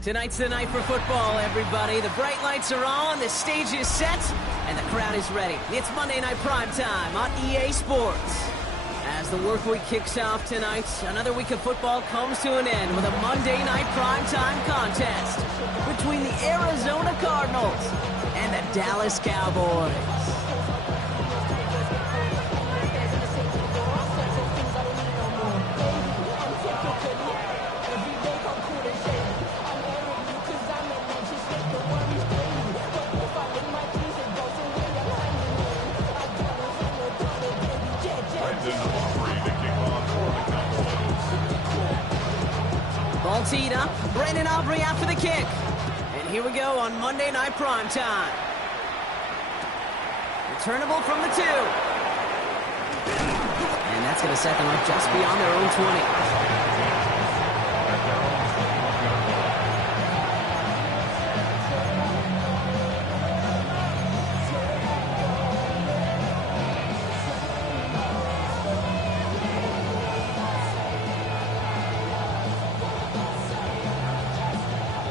Tonight's the night for football, everybody. The bright lights are on, the stage is set, and the crowd is ready. It's Monday Night Primetime on EA Sports. As the work week kicks off tonight, another week of football comes to an end with a Monday Night Primetime contest between the Arizona Cardinals and the Dallas Cowboys. Ball teed up, Brandon Aubrey after the kick. And here we go on Monday Night Primetime. Returnable from the 2. And that's going to set them up just beyond their own 20.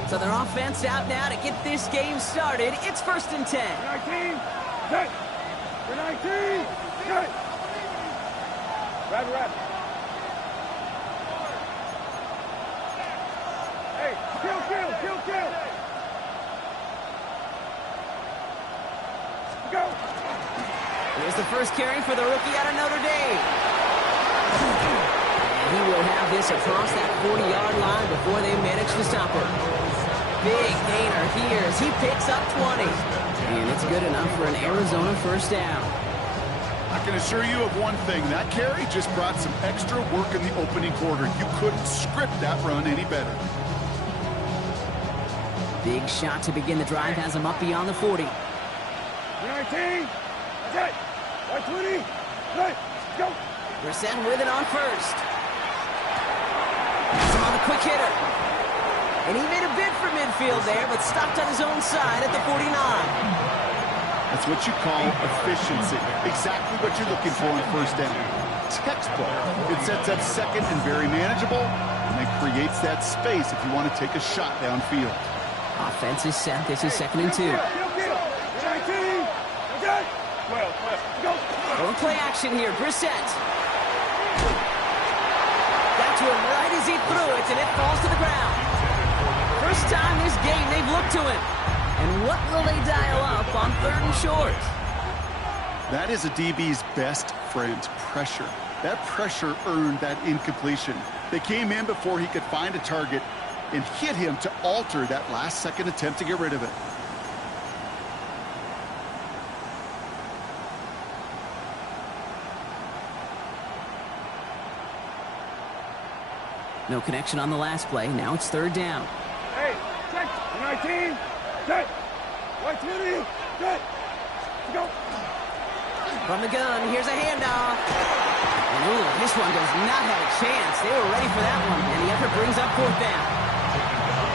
So their offense out now to get this game started. It's 1st and 10. 19, set. 19, set. Red. Hey, kill. Go. Here's the first carry for the rookie out of Notre Dame. And he will have this across that 40-yard line before they manage to stop him. Big gainer here as he picks up 20. And it's good enough for an Arizona first down. I can assure you of one thing. That carry just brought some extra work in the opening quarter. You couldn't script that run any better. Big shot to begin the drive has him up beyond the 40. 19, set. 20, set. Go. Brissett with it on first. He's on the quick hitter. And he made a bid for midfield there, but stopped on his own side at the 49. That's what you call efficiency. Exactly what you're looking for on first down. Textbook. It sets up second and very manageable, and it creates that space if you want to take a shot downfield. Offense is set. This is 2nd and 2. 19, okay. 12, go. Going play action here. Brissett. Got to him right as he threw it, and it falls to the ground. First time this game they've looked to him. And what will they dial up on 3rd and short? That is a DB's best friend, pressure. That pressure earned that incompletion. They came in before he could find a target and hit him to alter that last-second attempt to get rid of it. No connection on the last play. Now it's 3rd down. Hey, check. 19, set. 20, set. Go. From the gun, here's a handoff. And ooh, this one does not have a chance. They were ready for that one, and the effort brings up 4th down.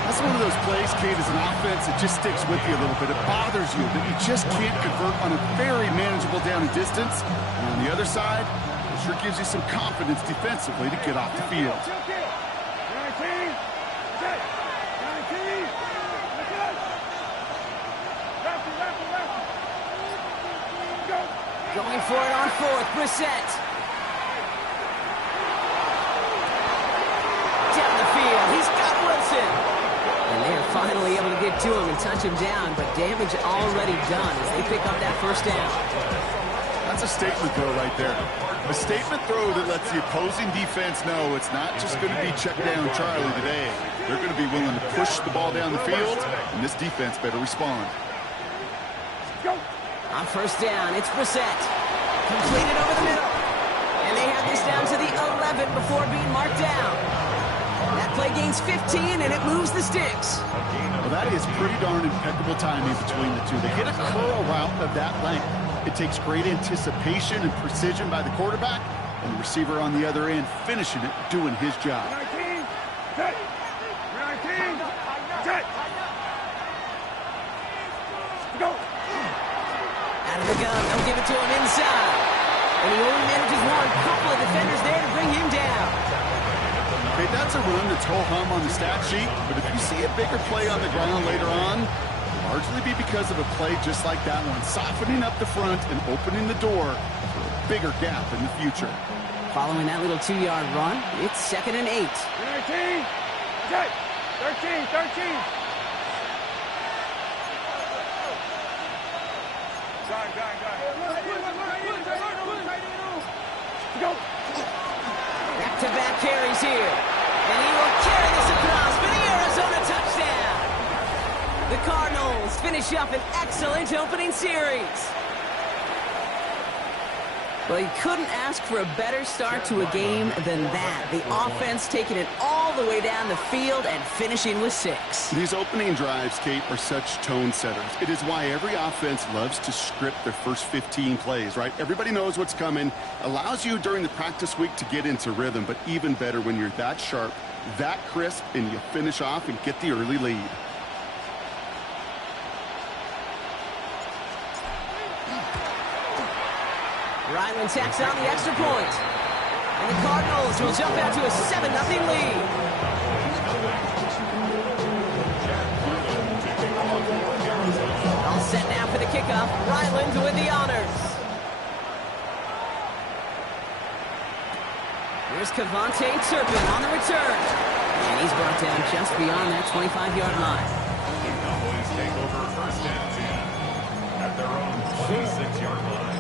That's one of those plays, Kate, as an offense, it just sticks with you a little bit. It bothers you that you just can't convert on a very manageable down and distance. And on the other side, it sure gives you some confidence defensively to get off the field. 19, set. 19, set. Go. Going for it on 4th, Brissett. Down the field, he's got Wilson. And they are finally able to get to him and touch him down, but damage already done as they pick up that 1st down. That's a statement throw right there. A statement throw that lets the opposing defense know it's not just going to be check down Charlie today. They're going to be willing to push the ball down the field, and this defense better respond. Go. On 1st down, it's Brissett. Completed over the middle. And they have this down to the 11 before being marked down. That play gains 15, and it moves the sticks. Well, that is pretty darn impeccable timing between the two. They hit a curl route of that length. It takes great anticipation and precision by the quarterback, and the receiver on the other end finishing it, doing his job. 19, set. 19, set. Go. Out of the gun, they'll give it to him inside. And he only manages one. Couple of defenders there to bring him down. Okay, that's a run that's ho-hum on the stat sheet, but if you see a bigger play on the ground later on, it'll largely be because of a play just like that one, softening up the front and opening the door for a bigger gap in the future. Following that little 2-yard run, it's 2nd and 8. 19. Set. 13. 13. Go. Back-to-back carries here. And he will carry this across for the Arizona touchdown. The Cardinals finish up an excellent opening series. Well, you couldn't ask for a better start to a game than that. The offense taking it all the way down the field and finishing with 6. These opening drives, Kate, are such tone setters. It is why every offense loves to script their first 15 plays, right? Everybody knows what's coming. Allows you during the practice week to get into rhythm, but even better when you're that sharp, that crisp, and you finish off and get the early lead. Ryland tacks on the extra point. And the Cardinals will jump out to a 7-0 lead. All set now for the kickoff. Ryland with the honors. Here's Cavante Turpin on the return. And he's brought down just beyond that 25-yard line. Cowboys take over 1st and 10 at their own 26-yard line.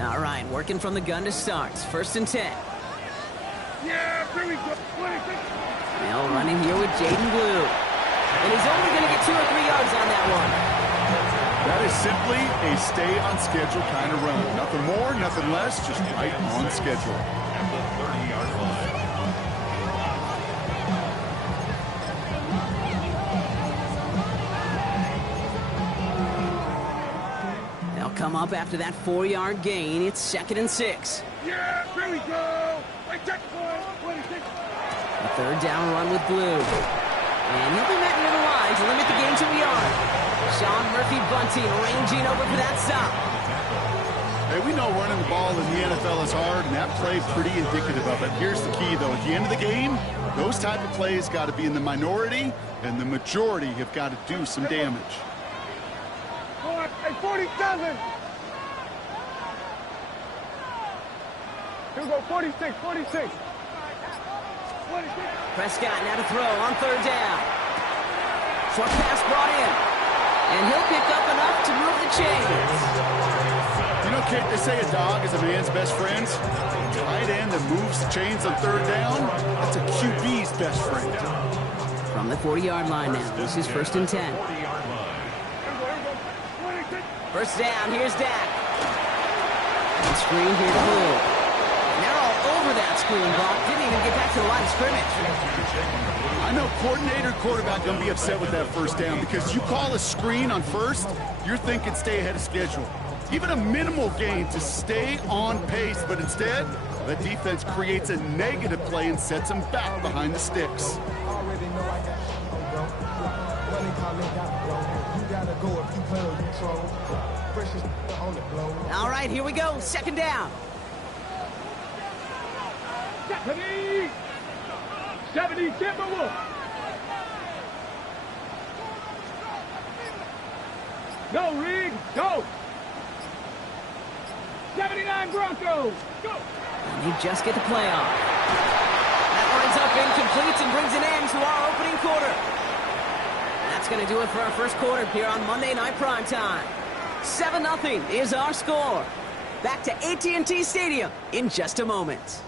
All right, working from the gun to start. 1st and 10. Yeah, here we go. 26. Now running here with Jaden Blue. And he's only going to get 2 or 3 yards on that one. That is simply a stay-on-schedule kind of run. Nothing more, nothing less, just right on schedule. At the 30-yard line. They'll come up after that 4-yard gain. It's 2nd and 6. Yeah, here we go. Right, check point. 26. A 3rd down run with Blue. And he'll be met near the line to limit the game to a yard. Sean Murphy-Bunting ranging over for that stop. Hey, we know running the ball in the NFL is hard, and that play pretty indicative of it. Here's the key, though. At the end of the game, those type of plays got to be in the minority, and the majority have got to do some damage. Go on. Hey, 47. Here we go. 46. 46. 26. Prescott now to throw on 3rd down. Short pass brought in. And he'll pick up enough to move the chains. You know, Kate, they say a dog is a man's best friend. Tight end that moves the chains on 3rd down, that's a QB's best friend. From the 40-yard line now, this is 1st and 10. 1st down, here's Dak. And screen here to Blue. And they're all over that screen block. Didn't even get back to the line of scrimmage. I know coordinator and quarterback going to be upset with that 1st down because you call a screen on 1st, you're thinking stay ahead of schedule. Even a minimal gain to stay on pace, but instead, the defense creates a negative play and sets them back behind the sticks. All right, here we go. 2nd down. 70 Timberwolves. Go, Reed. Go. 79 Broncos. Go. And they just get the play off. That lines up incomplete and brings an end to our opening quarter. That's going to do it for our 1st quarter here on Monday Night Primetime. 7-0 is our score. Back to AT&T Stadium in just a moment.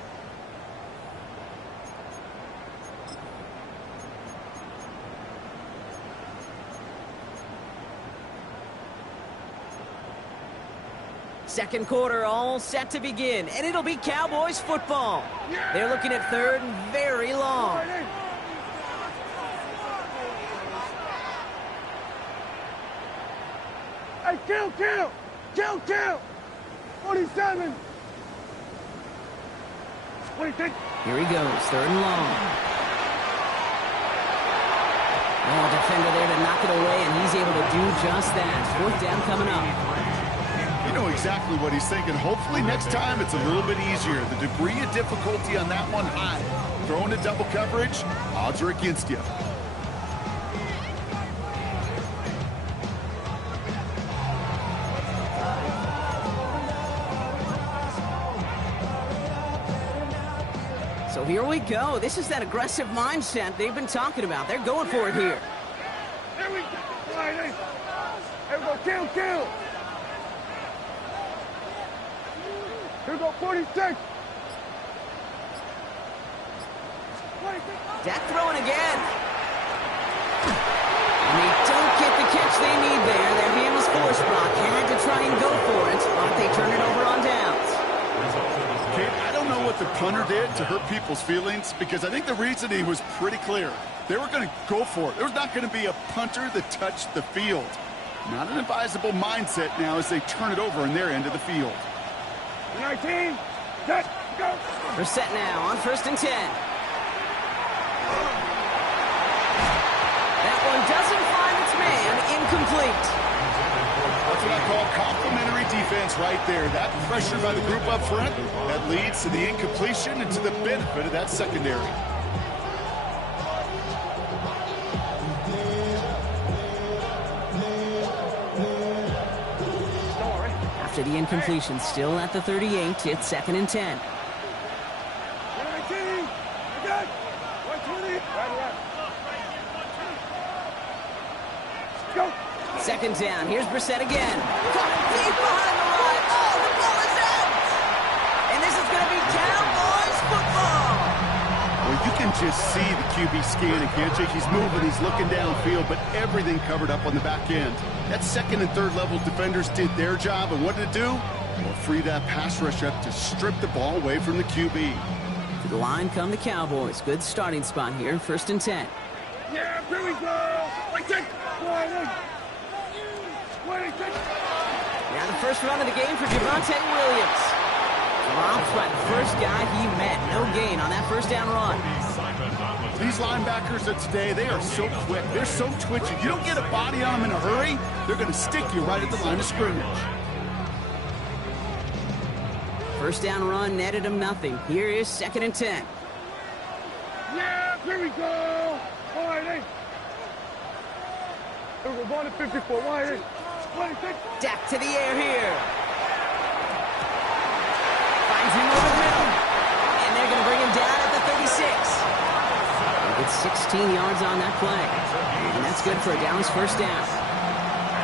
Second quarter all set to begin, and it'll be Cowboys football. They're looking at 3rd and very long. Hey, kill. 47. 26. Here he goes, 3rd and long. Oh, defender there to knock it away, and he's able to do just that. Fourth down coming up. You know exactly what he's thinking. Hopefully next time it's a little bit easier. The degree of difficulty on that one high. Throwing a double coverage, odds are against you. So here we go. This is that aggressive mindset they've been talking about. They're going for it here. Here we go. Here we go. Kill, kill. Here we go. 46. Dak throwing again. And they don't get the catch they need there. Their hand was forced, Brock. Had to try and go for it, but they turn it over on downs. Okay, I don't know what the punter did to hurt people's feelings, because I think the reasoning was pretty clear. They were going to go for it. There was not going to be a punter that touched the field. Not an advisable mindset now as they turn it over in their end of the field. 19, set, go. They're set now on 1st and 10. That one doesn't find its man. Incomplete. That's what I call complimentary defense right there. That pressure by the group up front, that leads to the incompletion and to the benefit of that secondary. After the incompletion, still at the 38, it's 2nd and 10. 19, again. 120. Right. Go. 2nd down. Here's Brissett again. Caught deep behind the line. Oh, the ball is out. And this is going to be Cowboys football. Well, you can just see the QB scanning, can't you? He's moving, he's looking downfield, but everything covered up on the back end. That 2nd and 3rd level defenders did their job, and what did it do? Well, free that pass rush up to strip the ball away from the QB. To the line come the Cowboys. Good starting spot here, 1st and 10. Yeah, here we go. 26. 26. Now the first run of the game for Javonte Williams. Dropped by the first guy he met. No gain on that 1st down run. These linebackers of today, they are so quick. They're so twitchy. You don't get a body on them in a hurry, they're going to stick you right at the line of scrimmage. 1st down run netted him nothing. Here is 2nd and 10. Yeah, here we go. 180. We're going to 54. 180. 26. Dak to the air here. Finds him over the middle. And they're going to bring him down at the 36. They get 16 yards on that play. And that's good for a Downs 1st down.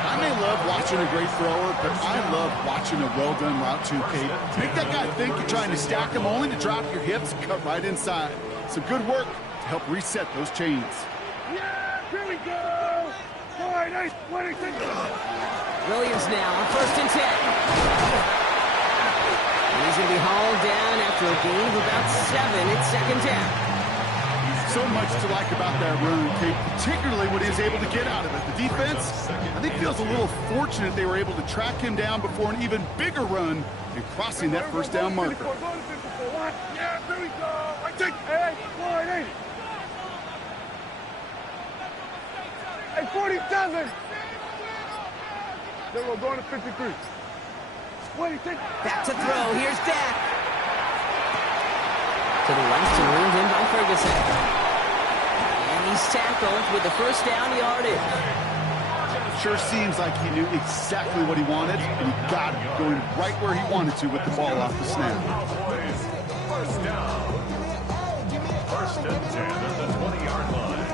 I may love watching a great thrower, but I love watching a well-done route too, Kate. Make that guy think you're trying to stack him only to drop your hips and cut right inside. Some good work to help reset those chains. Yeah, here we go. 180. 26. Williams now on 1st and 10. And he's going to be hauled down after a gain of about 7. It's 2nd down. So much to like about that run, Kate, particularly what he was able to get out of it. The defense, I think, feels a little fortunate they were able to track him down before an even bigger run and crossing that 1st down marker. Yeah, here we go. 180. Hey, 47. Then we're going to 53. 26. Back to throw. Here's Dak. To the left and ruled in by Ferguson. And he's tackled with the 1st down yardage. Sure seems like he knew exactly what he wanted, and he got it going right where he wanted to with the ball off the snap. 1st down. 1st and 10 at the 20-yard line.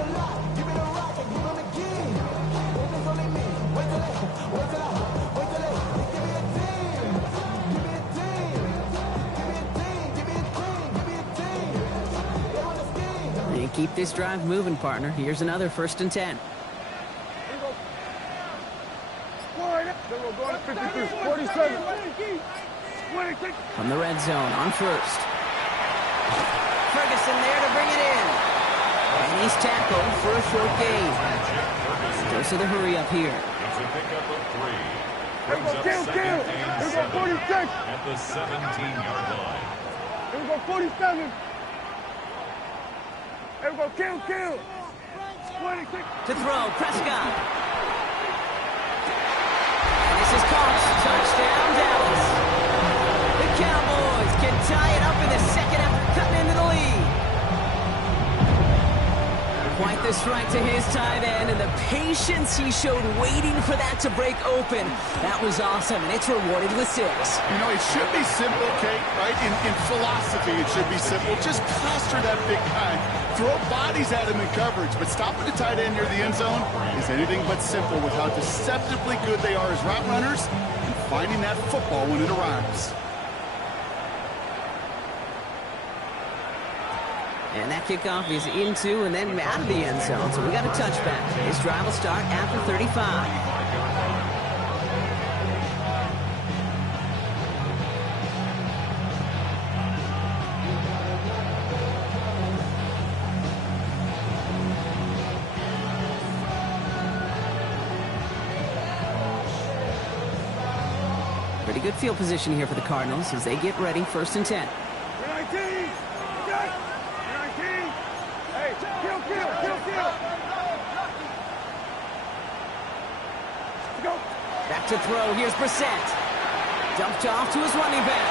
And keep this drive moving, partner. Here's another 1st and 10. From the red zone on 1st. Ferguson there to bring it in. And he's tackled for a short gain. Goes to the hurry up here. It's a pickup of 3. Here we go, kill. Here we go, 46. At the 17-yard line. Here we go, 47. Here we go, kill. To throw, Prescott. And this is caught. Touchdown, Dallas. The Cowboys can tie it up in the second after cutting into the lead. Quite the strike to his tight end, and the patience he showed waiting for that to break open. That was awesome, and it's rewarded with 6. You know, it should be simple, Kate, right? In philosophy, it should be simple. Just plaster that big guy. Throw bodies at him in coverage, but stopping the tight end near the end zone is anything but simple with how deceptively good they are as route runners and finding that football when it arrives. And that kickoff is into and then out of the end zone. So we got a touchback. This drive will start after 35. Pretty good field position here for the Cardinals as they get ready, 1st and 10. Back to throw. Here's Brissett. Dumped off to his running back.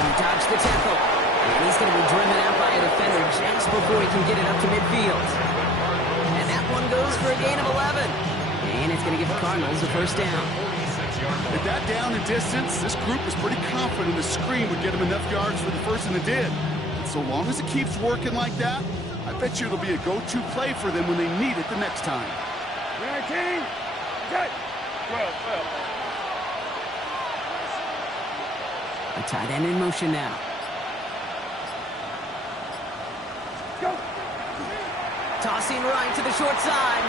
He dodged the tackle. And he's going to be driven out by a defender just before he can get it up to midfield. And that one goes for a gain of 11. And it's going to give the Cardinals a 1st down. At that down and distance, this group was pretty confident the screen would get them enough yards for the first, and it did. And so long as it keeps working like that, I bet you it'll be a go-to play for them when they need it the next time. 19, set. 12. A tight end in motion now. Go. Tossing right to the short side.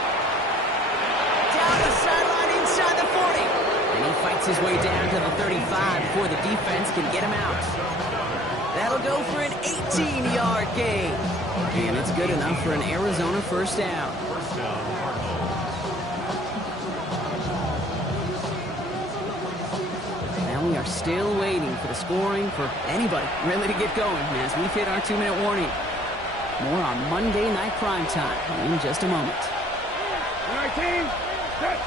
Down the sideline inside the 40. And he fights his way down to the 35 before the defense can get him out. That'll go for an 18-yard gain. And it's good enough for an Arizona 1st down. We are still waiting for the scoring for anybody really to get going as we've hit our 2-minute warning. More on Monday Night Primetime in just a moment. 19, set.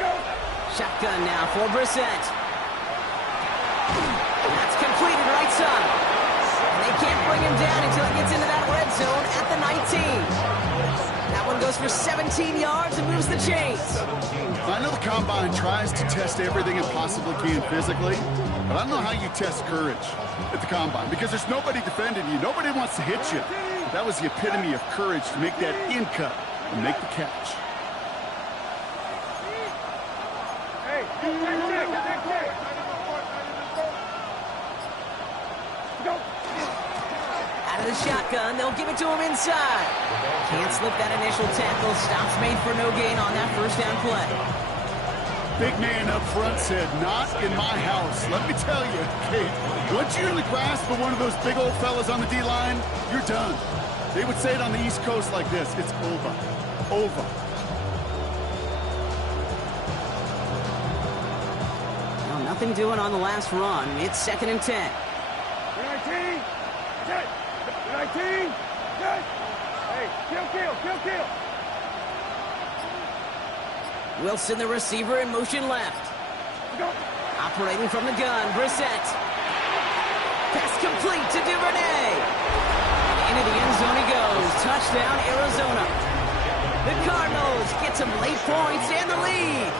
Go. Shotgun now for Brissett. That's completed right side. And they can't bring him down until he gets into that red zone at the 19. That one goes for 17 yards and moves the chains. I know the Combine tries to test everything it possibly can physically, but I don't know how you test courage at the Combine because there's nobody defending you. Nobody wants to hit you. But that was the epitome of courage to make that in cut and make the catch. Hey, check. Go. Out of the shotgun, they'll give it to him inside. Can't slip that initial tackle. Stops made for no gain on that 1st down play. Big man up front said, "Not in my house." Let me tell you, Kate, once you're in the grasp of one of those big old fellas on the D-line, you're done. They would say it on the East Coast like this: it's over. Over. Well, nothing doing on the last run. It's 2nd and 10. 19, set. 19, set. Hey, kill. Wilson, the receiver, in motion left. Go. Operating from the gun, Brissett. Pass complete to Duvernay. Into the end zone he goes. Touchdown, Arizona. The Cardinals get some late points and the lead.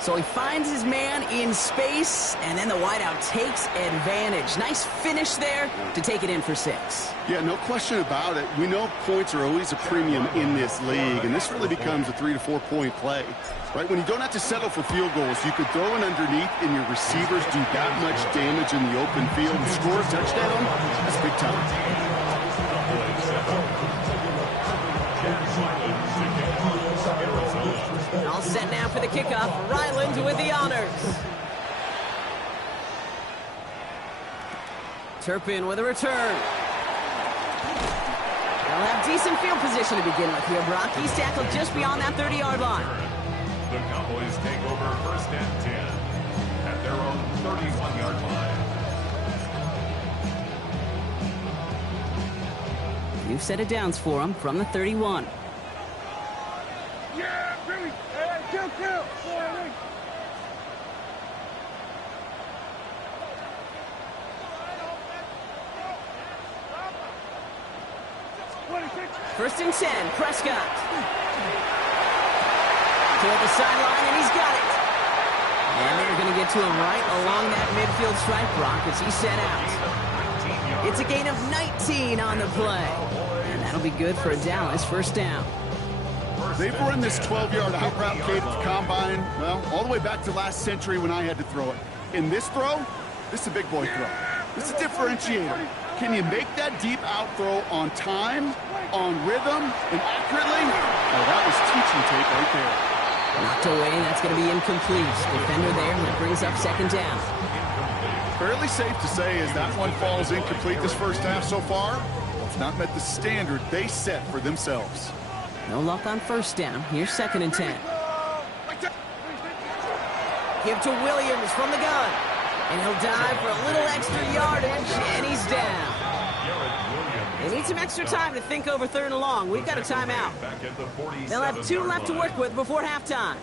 So he finds his man in space, and then the wideout takes advantage. Nice finish there to take it in for 6. Yeah, no question about it. We know points are always a premium in this league, and this really becomes a 3 to 4 point play. Right, when you don't have to settle for field goals, you could throw it underneath and your receivers do that much damage in the open field and score a touchdown. That's big time. All set now for the kickoff. Ryland with the honors. Turpin with a return. They'll have decent field position to begin with here, Brock. He's tackled just beyond that 30-yard line. The Cowboys take over 1st and 10 at their own 31-yard line. New set of downs for him from the 31. Yeah, Billy. Hey, kill. Boy, 26. First and 10, Prescott. Toward the sideline, and he's got it. And they're going to get to him right along that midfield stripe, Brock, as he's set out. It's a gain of 19 on the play. And that'll be good for a Dallas first down. They've run this 12-yard out route, Kate, at the combine, well, all the way back to last century when I had to throw it. In this throw, this is a big boy throw. This is a differentiator. Can you make that deep out throw on time, on rhythm, and accurately? Oh, that was teaching tape right there. Knocked away, that's going to be incomplete. Defender there, and it brings up second down. Fairly safe to say as that one falls incomplete this first half so far, it's not met the standard they set for themselves. No luck on first down. Here's second and 10. Give to Williams from the gun. And he'll dive for a little extra yardage, and he's down. They need some extra time to think over third and long. We've got a timeout. They'll have 2 left to work with before halftime.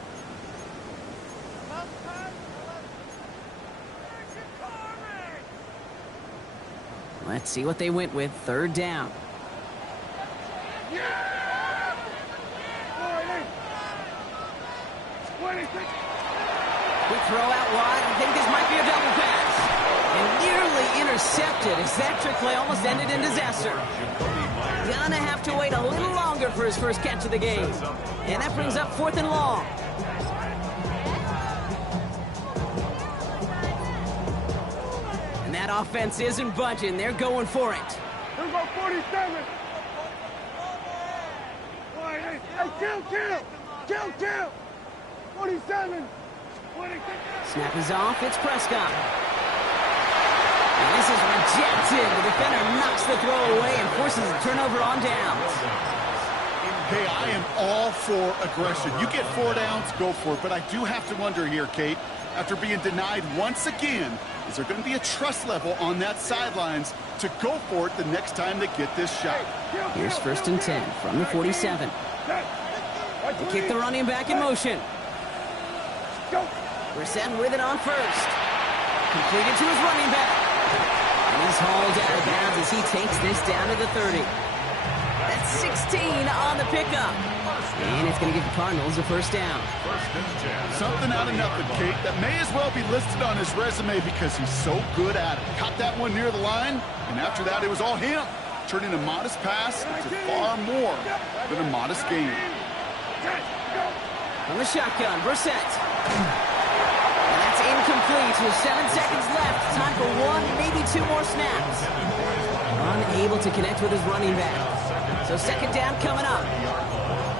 Let's see what they went with. Third down. Quick throw out wide. I think this might be a double pass. And nearly intercepted as that trick play almost ended in disaster. Gonna have to wait a little longer for his first catch of the game. And that brings up fourth and long. And that offense isn't budging. They're going for it. Here we go, 47. Hey, kill. 47. 26. Snap is off. It's Prescott. And this is rejected. The defender knocks the throw away and forces a turnover on downs. Hey, I am all for aggression. You get 4 downs, go for it. But I do have to wonder here, Kate, after being denied once again, is there going to be a trust level on that sidelines to go for it the next time they get this shot? Here's first and 10 from the 47. They kick the running back in motion. Brissett with it on first. Completed to his running back. And he's hauled out of bounds as he takes this down to the 30. That's 16 on the pickup. And it's going to give the Cardinals a first down. Something out of nothing, Kate, that may as well be listed on his resume because he's so good at it. Caught that one near the line, and after that, it was all him. Turning a modest pass into far more than a modest gain. From the shotgun, Brissett. And that's incomplete with 7 seconds left. Time for 1, maybe 2 more snaps. Unable to connect with his running back. So second down coming up.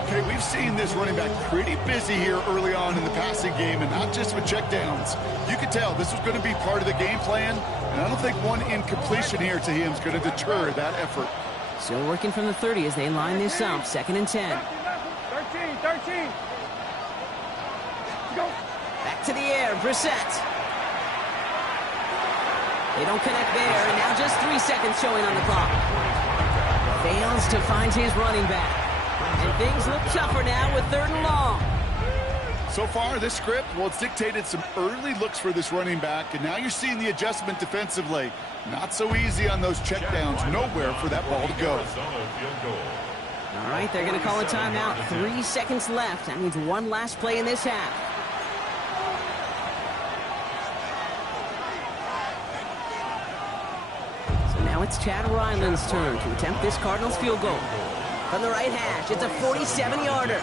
Okay, we've seen this running back pretty busy here early on in the passing game, and not just with checkdowns. You could tell this was going to be part of the game plan, and I don't think one incompletion here to him is going to deter that effort. Still working from the 30 as they line this up. Second and 10. 13. Go. Back to the air, Brissett. They don't connect there, and now just 3 seconds showing on the clock. Fails to find his running back. And things look tougher now with third and long. So far, this script, well, it's dictated some early looks for this running back, and now you're seeing the adjustment defensively. Not so easy on those checkdowns. Nowhere for that ball to go. All right, they're going to call a timeout. 3 seconds left. That means one last play in this half. So now it's Chad Ryland's turn to attempt this Cardinals field goal. From the right hash, it's a 47-yarder.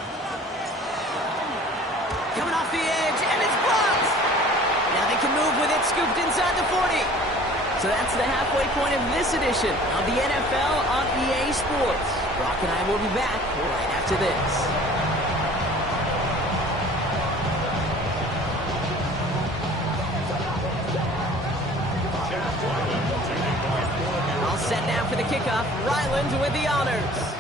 Coming off the edge, and it's blocked! Now they can move with it, scooped inside the 40. So that's the halfway point of this edition of the NFL on EA Sports. Brock and I will be back right after this. All set now for the kickoff. Ryland with the honors.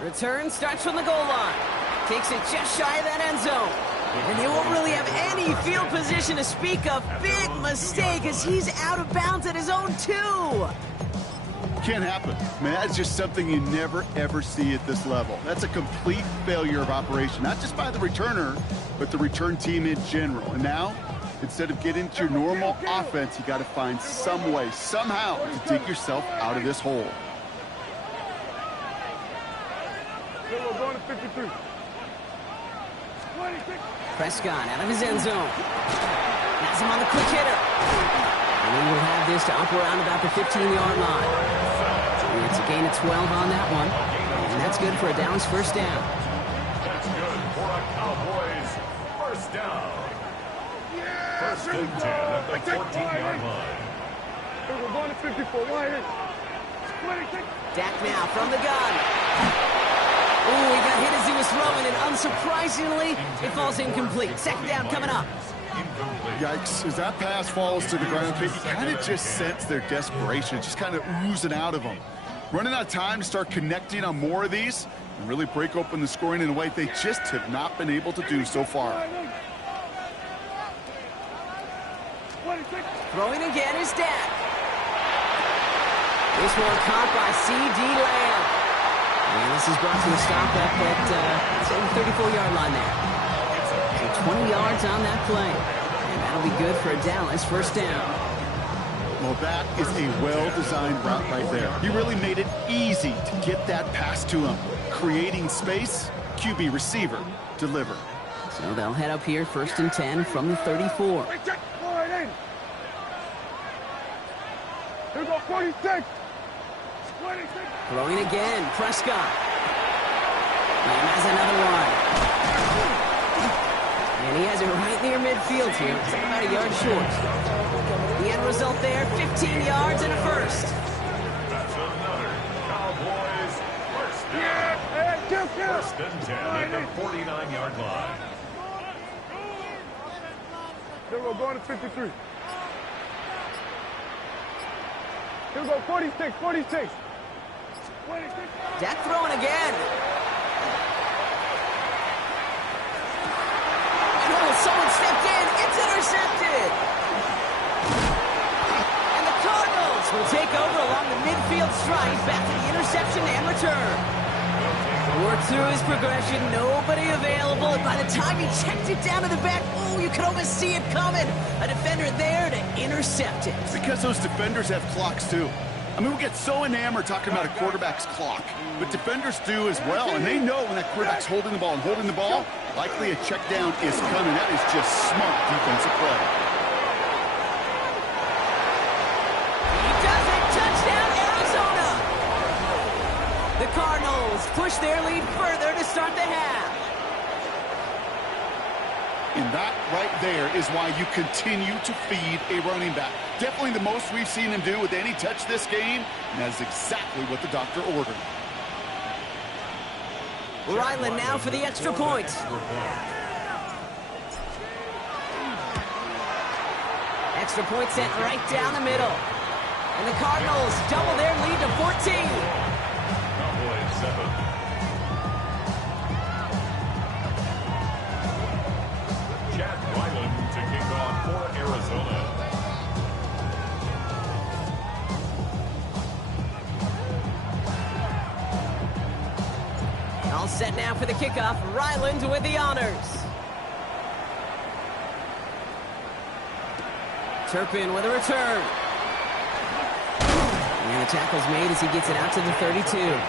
Return starts from the goal line. Takes it just shy of that end zone. And they won't really have any field position to speak of. Big mistake as he's out of bounds at his own 2. Can't happen. I mean, that's just something you never, ever see at this level. That's a complete failure of operation, not just by the returner, but the return team in general. And now, instead of getting to your normal offense, you got to find some way, somehow, to dig yourself out of this hole. We're going to 53. Prescott out of his end zone. Has him on the quick hitter. And he will have this to up around about the 15-yard line. And it's a gain of 12 on that one. And that's good for a Dallas first down. That's good for a Cowboys first down. First and 10 at the 14-yard line. We're going to 54. Right here. Dak now from the gun. Ooh, he got hit as he was throwing, and unsurprisingly, it falls incomplete. Second down coming up. Yikes, as that pass falls to the ground, you kind of just sense their desperation, just kind of oozing out of them. Running out of time to start connecting on more of these and really break open the scoring in a way they just have not been able to do so far. Throwing again is Dak. This one caught by C.D. Lamb. And this is brought to a stop up at the 34-yard line there. So 20 yards on that play. And that'll be good for a Dallas first down. Well, that is a well-designed route right there. He really made it easy to get that pass to him. Creating space, QB receiver, deliver. So they'll head up here first and 10 from the 34. Here go 46. Throwing again, Prescott. Lamb has another one. And he has it right near midfield here. It's about a yard short. The end result there, 15 yards and a first. That's another Cowboys first down. First and 10 at the 49-yard line. Here we're going to 53. Here we go, 46, 46. Dak throwing again. Oh, someone stepped in. It's intercepted. And the Cardinals will take over along the midfield stripe after the interception and return. Worked through his progression, nobody available, and by the time he checked it down to the back, oh, you could almost see it coming. A defender there to intercept it. Because those defenders have clocks too. I mean, we get so enamored talking about a quarterback's clock, but defenders do as well, and they know when that quarterback's holding the ball and holding the ball, likely a check down is coming. That is just smart defensive play. He does it! Touchdown, Arizona! The Cardinals push their lead further to start the half. And that right there is why you continue to feed a running back. Definitely the most we've seen him do with any touch this game, and that is exactly what the doctor ordered. Ryland now for the extra point. Extra point sent right down the middle. And the Cardinals double their lead to 14. Cowboys 7. Ryland to kick off for Arizona. All set now for the kickoff. Ryland with the honors. Turpin with a return. And the tackle's made as he gets it out to the 32.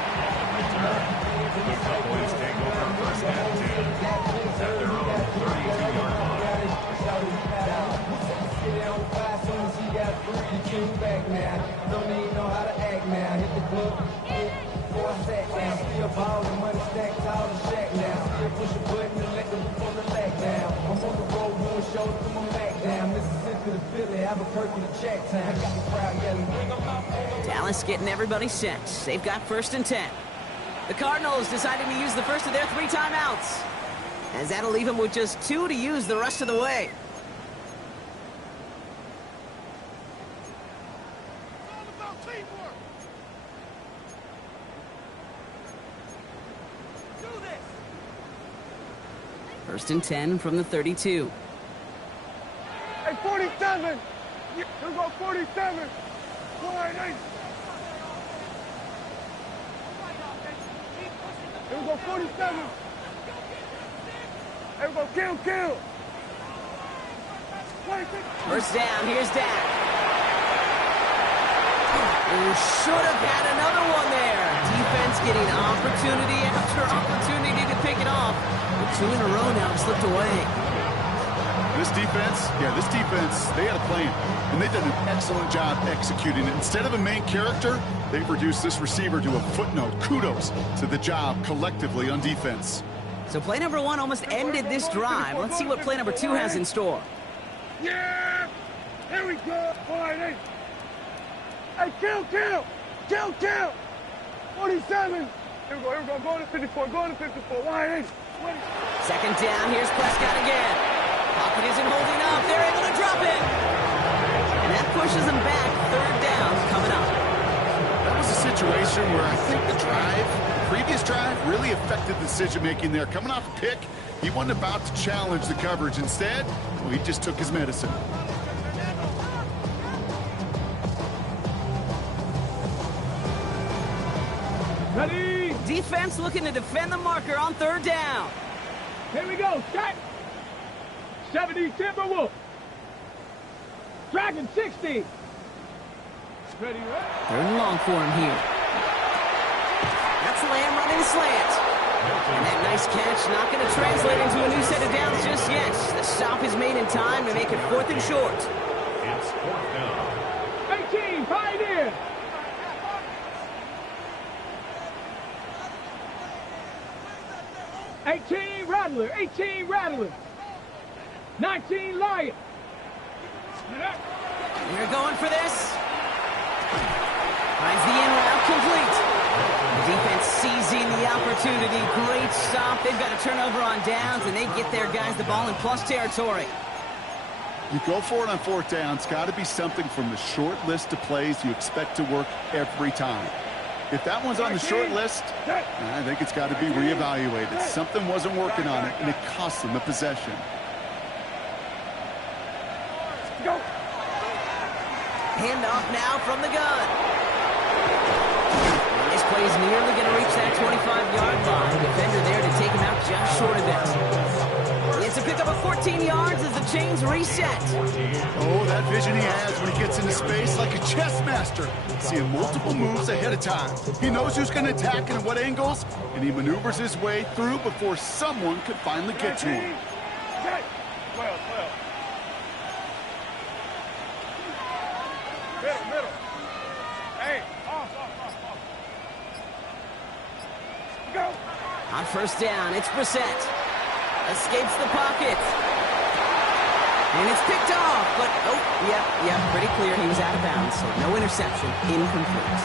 The Cowboys take over first and 10 at their own 32-yard line. Dallas getting everybody set. They've got first and 10. The Cardinals deciding to use the first of their 3 timeouts, as that'll leave them with just 2 to use the rest of the way. First and 10 from the 32. Hey, 47! Here we go, 47! Wide eight! Here we go, 47! Here we go, kill! First down, here's Dak. Who should have had another one there. Defense getting opportunity after opportunity to pick it off. But 2 in a row now have slipped away. This defense, they had a plan, and they did an excellent job executing it. Instead of a main character, they've reduced this receiver to a footnote. Kudos to the job collectively on defense. So play number 1 almost ended this drive. Let's see what play number 2 has in store. Yeah! Here we go! Wide eight! Hey, kill! 47! Here we go, going to 54, wide eight! Second down, here's Prescott again. Pocket isn't holding up, they're able to drop it! And that pushes them back, third down coming up. That was a situation where I think the previous drive, really affected decision-making there. Coming off a pick, he wasn't about to challenge the coverage. Instead, well, he just took his medicine. Ready? Defense looking to defend the marker on third down. Here we go, set! 70 Timberwolf. Dragon 60. Ready, right? Third and long for him here. That's Lamb running slant. And that nice catch not going to translate into a new set of downs just yet. The stop is made in time to make it 4th and short. It's 4th down. 18, Pioneer. Eighteen Rattler. 19 Lion. We're going for this. Finds the in route complete. The defense seizing the opportunity. Great stop. They've got a turnover on downs, and they get their guys the ball in plus territory. You go for it on 4th down. It's got to be something from the short list of plays you expect to work every time. If that one's on the short list, I think it's got to be reevaluated. Something wasn't working on it, and it cost them the possession. Go. Hand off now from the gun. This play is nearly going to reach that 25-yard line. Defender there to take him out just short of it. It's a pickup of 14 yards as the chains reset. Oh, that vision he has when he gets into space like a chess master. Seeing multiple moves ahead of time. He knows who's going to attack and at what angles, and he maneuvers his way through before someone could finally get to him. 12. Middle. Hey, off. Go. On first down, it's Brissett. Escapes the pocket. And it's picked off, but, pretty clear he was out of bounds, so no interception, incomplete.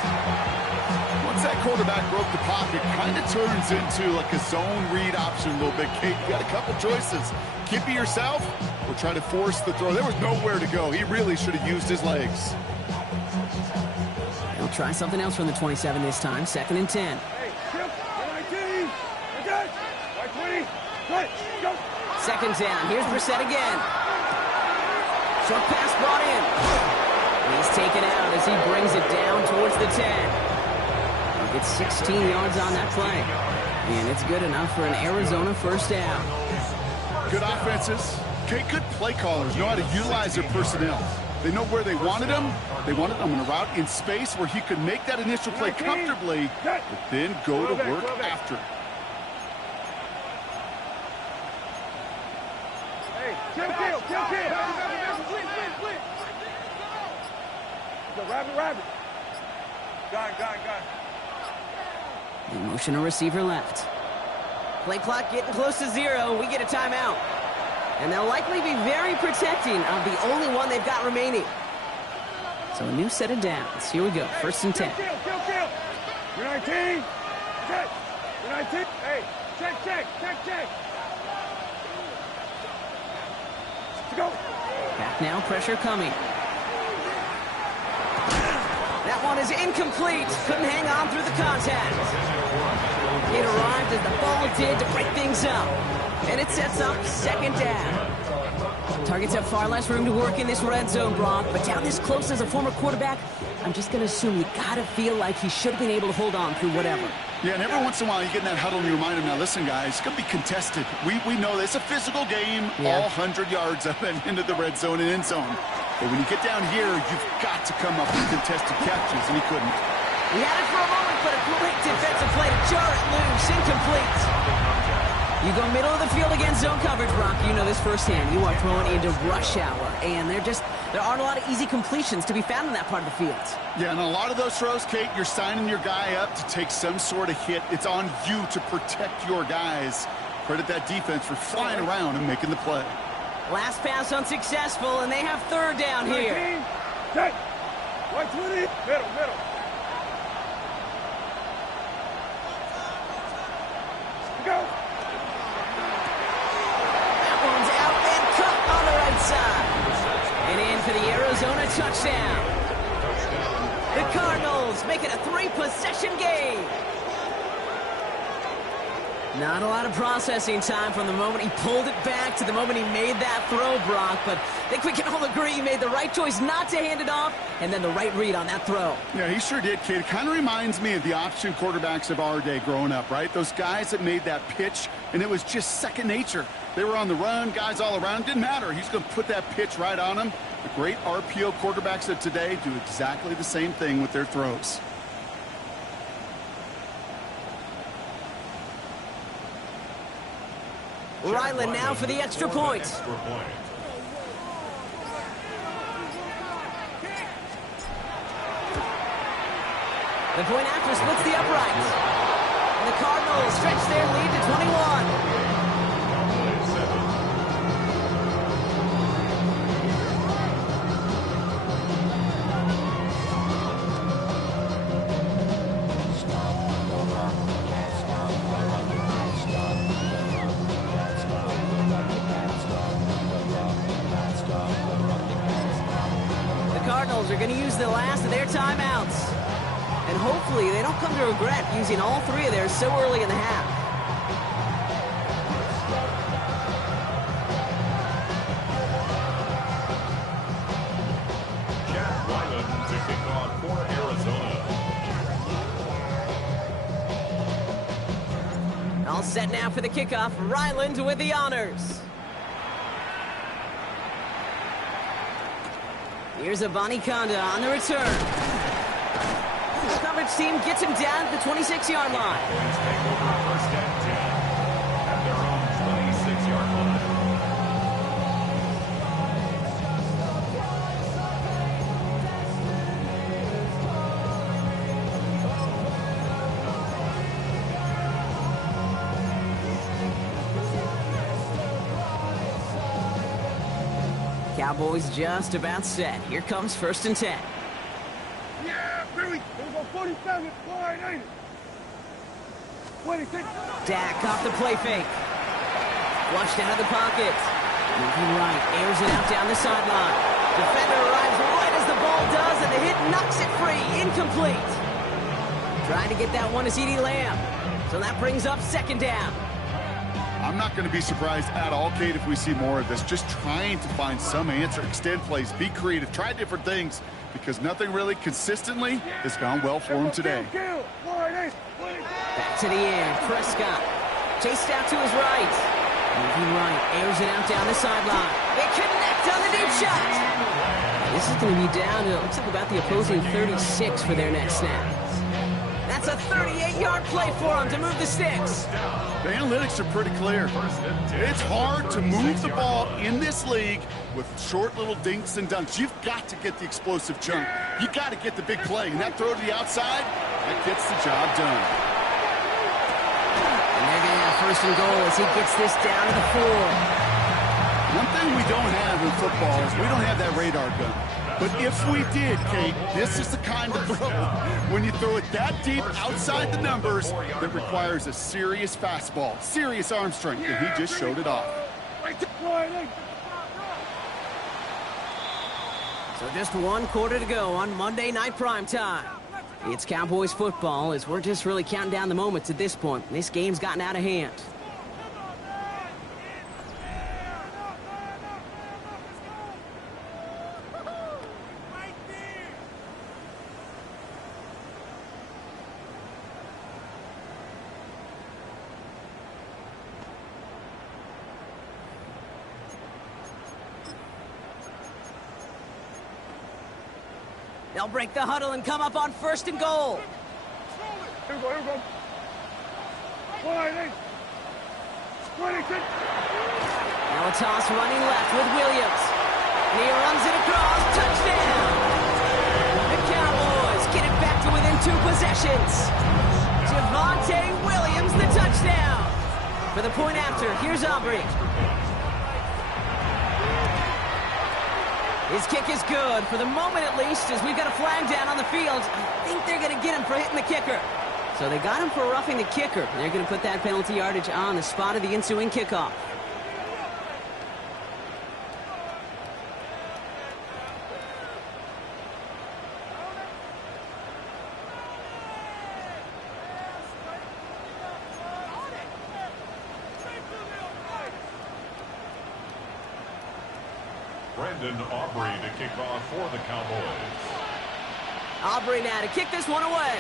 Once that quarterback broke the pocket, kind of turns into like a zone read option a little bit. Kate, you got a couple choices. Keep it yourself or try to force the throw. There was nowhere to go. He really should have used his legs. He'll try something else from the 27 this time, 2nd and 10. Hey, Chip, 19. Okay. 20. Good. Go. 2nd down, here's Brissett again. Short pass brought in. He's taken out as he brings it down towards the 10. He gets 16 yards on that play. And it's good enough for an Arizona first down. Good offenses. Okay, good play callers know how to utilize their personnel. They know where they wanted him. They wanted him in a route in space where he could make that initial play comfortably, but then go to work after. Hey, kill. Go, rabbit. Gun. The motion a receiver left. Play clock getting close to 0. We get a timeout. And they'll likely be very protecting of the only one they've got remaining. So a new set of downs. Here we go. 1st and 10. Kill. You're 19. Check. You're 19. Hey, check. Go. Back now, pressure coming. That one is incomplete. Couldn't hang on through the contact. It arrived as the ball did to break things up. And it sets up second down. Targets have far less room to work in this red zone, Brock, but down this close as a former quarterback, I'm just going to assume you got to feel like he should have been able to hold on through whatever. Yeah, and every once in a while you get in that huddle and you remind him, now listen, guys, it's going to be contested. We know this. It's a physical game, all 100 yards up and into the red zone and end zone. But when you get down here, you've got to come up with contested catches, and he couldn't. He had it for a moment, but a great defensive play to jar it loose. Incomplete. You go middle of the field against zone coverage, Brock. You know this firsthand. You are throwing into rush hour, and there aren't a lot of easy completions to be found in that part of the field. Yeah, and a lot of those throws, Kate, you're signing your guy up to take some sort of hit. It's on you to protect your guys. Credit that defense for flying around and making the play. Last pass unsuccessful, and they have third down here. Check. 120. Middle. Go. That one's out and cut on the right side. And in for the Arizona touchdown. The Cardinals make it a 3-possession game. Not a lot of processing time from the moment he pulled it back to the moment he made that throw, Brock. But I think we can all agree he made the right choice not to hand it off, and then the right read on that throw. Yeah, he sure did, kid. It kind of reminds me of the option quarterbacks of our day growing up, right? Those guys that made that pitch, and it was just second nature. They were on the run, guys all around. Didn't matter. He's going to put that pitch right on them. The great RPO quarterbacks of today do exactly the same thing with their throws. Ryland now for the extra point. The point after splits the uprights. And the Cardinals stretch their lead to 21. Are going to use the last of their timeouts. And hopefully they don't come to regret using all three of theirs so early in the half. Jack Ryland to kick off for Arizona. All set now for the kickoff. Ryland with the honors. Here's Abanikanda on the return. The coverage team gets him down at the 26-yard line. Boys take over first and 10 at their own 26-yard line. Cowboys just about set. Here comes first and 10. Yeah, Billy. There's a 47. Line, ain't it? 26. Dak off the play fake. Flushed out of the pocket. Moving right. Airs it out down the sideline. Defender arrives right as the ball does, and the hit knocks it free. Incomplete. Trying to get that one to CeeDee Lamb. So that brings up second down. I'm not going to be surprised at all, Kate, if we see more of this. Just trying to find some answer, extend plays, be creative, try different things, because nothing really consistently has gone well for him today. Back to the air, Prescott. Chased out to his right. Moving right, airs it out down the sideline. They connect on the deep shot. This is going to be down to, looks like about the opposing 36 for their next snap. That's a 38-yard play for him to move the sticks. The analytics are pretty clear. It's hard to move the ball in this league with short little dinks and dunks. You've got to get the explosive chunk. You got to get the big play. And that throw to the outside, that gets the job done. And they're going to have first and goal as he gets this down to the 4. One thing we don't have in football is we don't have that radar gun. But if we did, Kate, this is the kind of throw when you throw it that deep outside the numbers that requires a serious fastball, serious arm strength, and he just showed it off. So So just 1 quarter to go on Monday Night Primetime. It's Cowboys football as we're just really counting down the moments at this point. This game's gotten out of hand. They'll break the huddle and come up on 1st and goal. Here we go, here we go. 1, 26. Now a toss running left with Williams. And he runs it across. Touchdown! The Cowboys get it back to within 2 possessions. Javonte Williams, the touchdown. For the point after, here's Aubrey. His kick is good, for the moment at least, as we've got a flag down on the field. I think they're going to get him for hitting the kicker. So they got him for roughing the kicker. They're going to put that penalty yardage on the spot of the ensuing kickoff. Brandon Aubrey to kick off for the Cowboys. Aubrey now to kick this one away.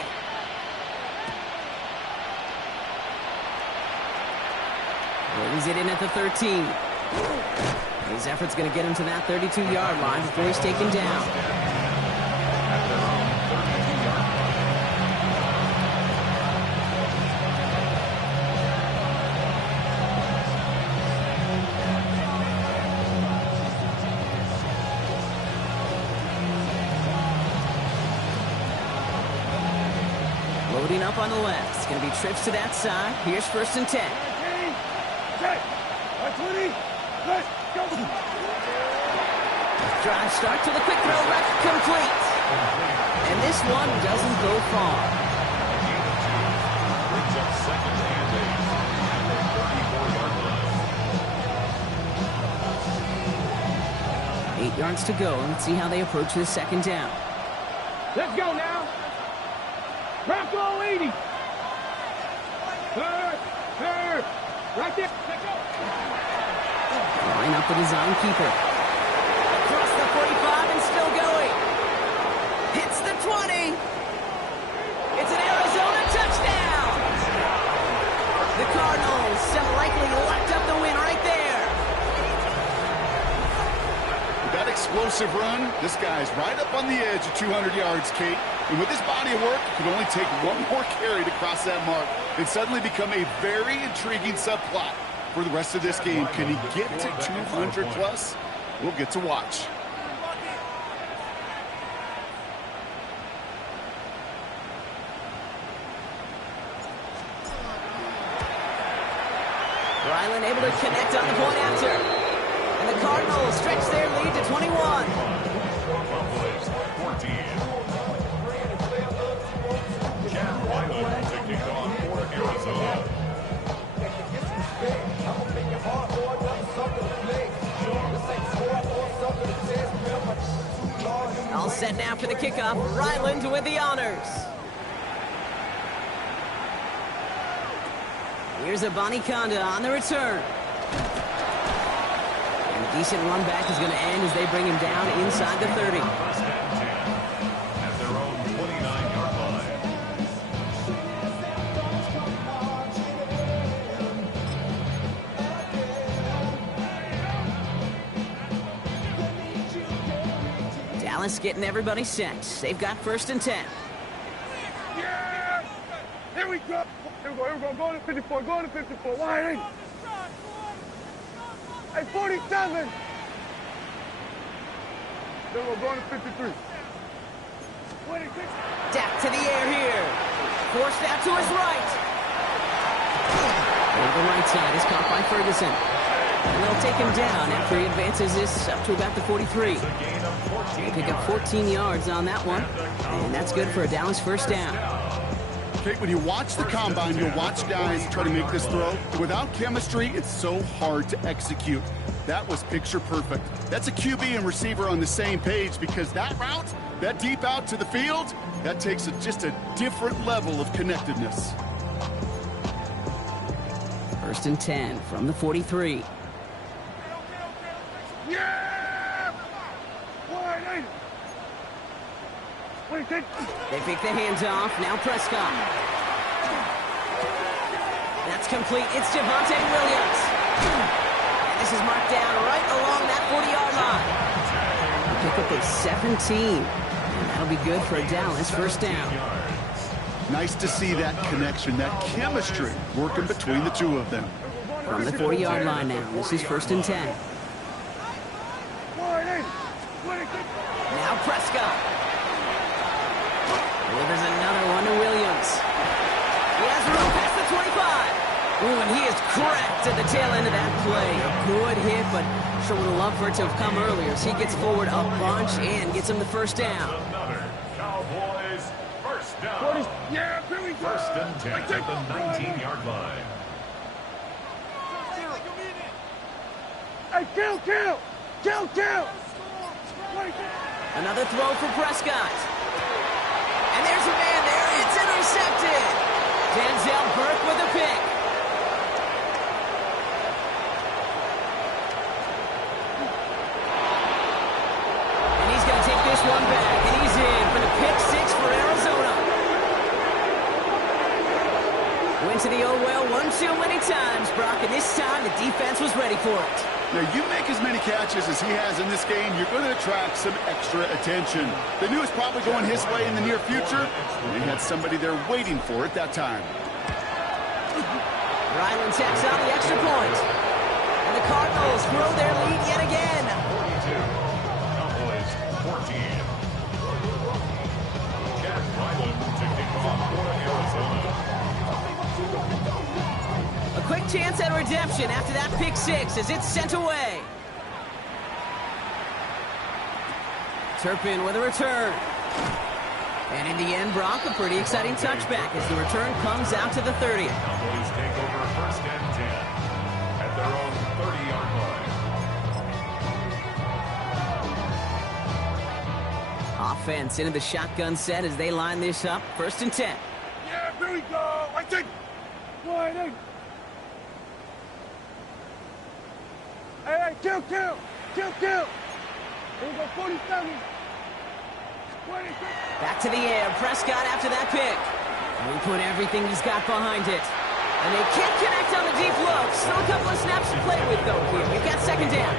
Brings it in at the 13. His effort's going to get him to that 32-yard line before he's taken down. Loading up on the left. It's going to be trips to that side. Here's 1st and 10. Set. 20. Let's go. Drive start to the quick throw left. Complete. And this one doesn't go far. Brings up 2nd and 8 at the 34-yard line. 8 yards to go. Let's see how they approach this 2nd down. Let's go now. Wrap all 80. Right there. Let's go. Line up the design keeper. Across the 45 and still going. Hits the 20. It's an Arizona touchdown. The Cardinals likely locked up the win right there. That explosive run, this guy's right up on the edge of 200 yards, Kate. And with his body of work, it could only take one more carry to cross that mark and suddenly become a very intriguing subplot for the rest of this game. Can he get to 200 plus? We'll get to watch. Ryland able to connect on the point after. And the Cardinals stretch their lead to 21. Cowboys 14. Ryland to kick off for Arizona. All set now for the kickoff. Ryland with the honors. Here's a Conda on the return. And a decent run back is going to end as they bring him down inside the 30. At their own 29-yard line. Dallas getting everybody set. They've got 1st and 10. Yeah. Here we go. Here we go. Here we go. Going to 54. Going to 54. Wide. Hey, 47. There we go. Going to 53. 26. Dak to the air here. Forced out to his right. Over the right side is caught by Ferguson. And they'll take him down after he advances this up to about the 43. They pick up 14 yards on that one. And that's good for a Dallas 1st down. Okay, when you watch the combine, you'll watch guys try to make this throw. Without chemistry, it's so hard to execute. That was picture perfect. That's a QB and receiver on the same page, because that route, that deep out to the field, that takes just a different level of connectedness. 1st and 10 from the 43. Yeah! Wide eight. What do you think? They pick the hands off. Now Prescott. That's complete. It's Javonte Williams. And this is marked down right along that 40-yard line. Pick up a 17. And that'll be good for a Dallas 1st down. Nice to see that connection, that chemistry working between the two of them. From the 40-yard line now. This is 1st and 10. Now Prescott. Delivers another one to Williams. He has room past the 25. Ooh, and he is cracked at the tail end of that play. A good hit, but sure would have loved for it to have come earlier as he gets forward a bunch and gets him the 1st down. Another Cowboys 1st down. Yeah, here we go. 1st and 10 at the 19-yard line. Hey, kill! Another throw for Prescott. And there's a man there. It's intercepted. Denzel Burke with a pick. And he's going to take this one back. And he's in for the pick 6 for Arizona. Went to the old well one too many times, Brock. And this time the defense was ready for it. Now, you make as many catches as he has in this game, you're going to attract some extra attention. They knew it was probably going his way in the near future, and they had somebody there waiting for it that time. Ryland tacks on the extra point. And the Cardinals grow their lead yet again. 42, Cowboys 14. Jack Ryland to kick off for Arizona. A quick chance at redemption after that pick 6 as it's sent away. Turpin with a return. And in the end, Brock, a pretty exciting touchback as the return comes out to the 30. Cowboys take over 1st and 10 at their own 30-yard line. Offense into the shotgun set as they line this up. 1st and 10. Yeah, here we go. I think. Wide eight. Hey, kill! Here we go, 47. 26. Back to the air. Prescott after that pick. And we put everything he's got behind it. And they can't connect on the deep low. Still a couple of snaps to play with, though, here. We've got 2nd down.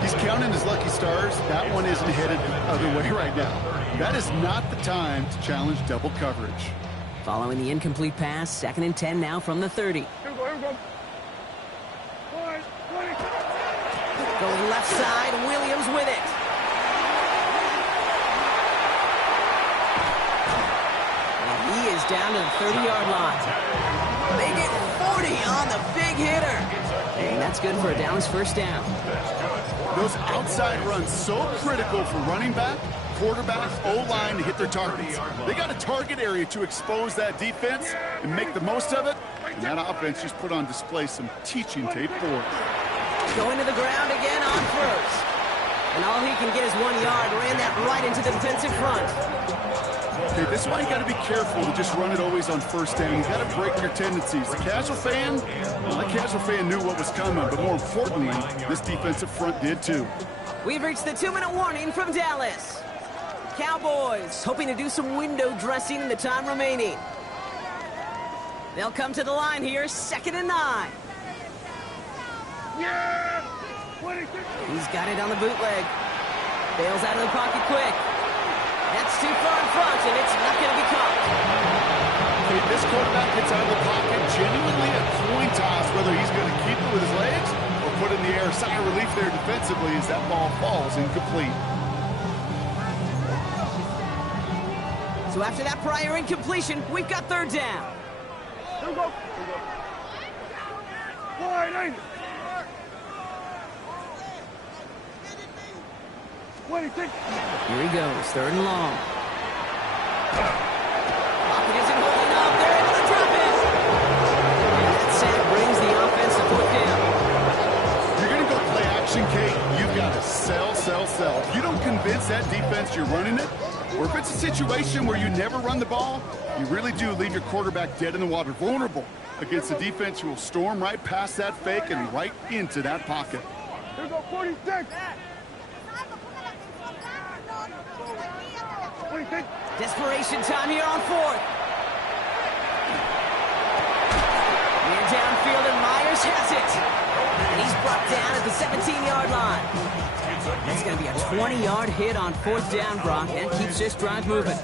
He's counting his lucky stars. That one isn't headed the other way right now. That is not the time to challenge double coverage. Following the incomplete pass, 2nd and 10 now from the 30. Here we go. 20. Going left side, Williams with it. And he is down to the 30-yard line. They get 40 on the big hitter. And that's good for a Dallas 1st down. Those outside runs so critical for running back, quarterback, O-line to hit their targets. They got a target area to expose that defense and make the most of it. And that offense just put on display some teaching tape for it. Going to the ground again on 1st. And all he can get is 1 yard. Ran that right into the defensive front. Okay, this is why you got to be careful to just run it always on 1st down. You got to break your tendencies. The casual fan, well, that casual fan knew what was coming, but more importantly, this defensive front did too. We've reached the 2-minute warning from Dallas. Cowboys hoping to do some window dressing in the time remaining. They'll come to the line here, 2nd and 9. Yeah! 26. He's got it on the bootleg. Bails out of the pocket quick. That's too far in front, and it's not going to be caught. Okay, this quarterback gets out of the pocket, genuinely a coin toss, whether he's going to keep it with his legs or put it in the air. Sigh of relief there defensively as that ball falls incomplete. So after that prior incompletion, we've got 3rd down. Here we go. Wide eight. 26. Here he goes, 3rd and long. Pocket isn't holding up. They're able to drop it. And that sack brings the offense to 4th down. You're going to go defense, you're running it, or if it's a situation where you never run the ball, you really do leave your quarterback dead in the water, vulnerable against a defense who will storm right past that fake and right into that pocket. Here go 46. 46. Desperation time here on fourth. And downfield, and Myers has it. And he's brought down at the 17-yard line. That's going to be a 20-yard hit on fourth down, Brock, and keeps this drive moving.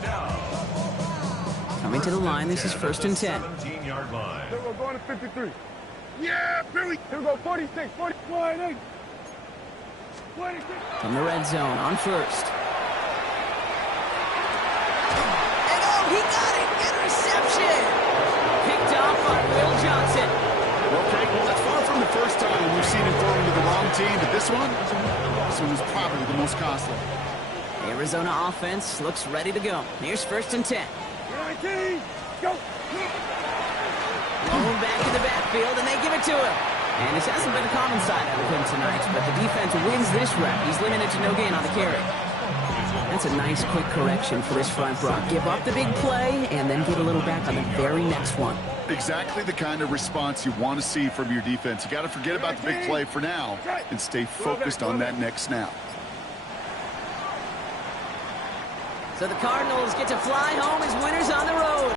Coming to the line, this is 1st and 10. 17-yard line. Here we're going to 53. Yeah, Billy. Here we go 46, 41, 26. From the red zone on first. And oh, he got it! Interception! Picked off by Will Johnson. Okay, well, that's far from the first time we've seen him throw into the wrong team, but this one was probably the most costly. The Arizona offense looks ready to go. Here's 1st and 10. 19. Go. Rolling back in the backfield, and they give it to him. And this hasn't been a common side out of him tonight, but the defense wins this rep. He's limited to no gain on the carry. That's a nice quick correction for this front, Brock. Give up the big play, and then get a little back on the very next one. Exactly the kind of response you want to see from your defense. You got to forget about the big play for now and stay focused on that next snap. So the Cardinals get to fly home as winners on the road.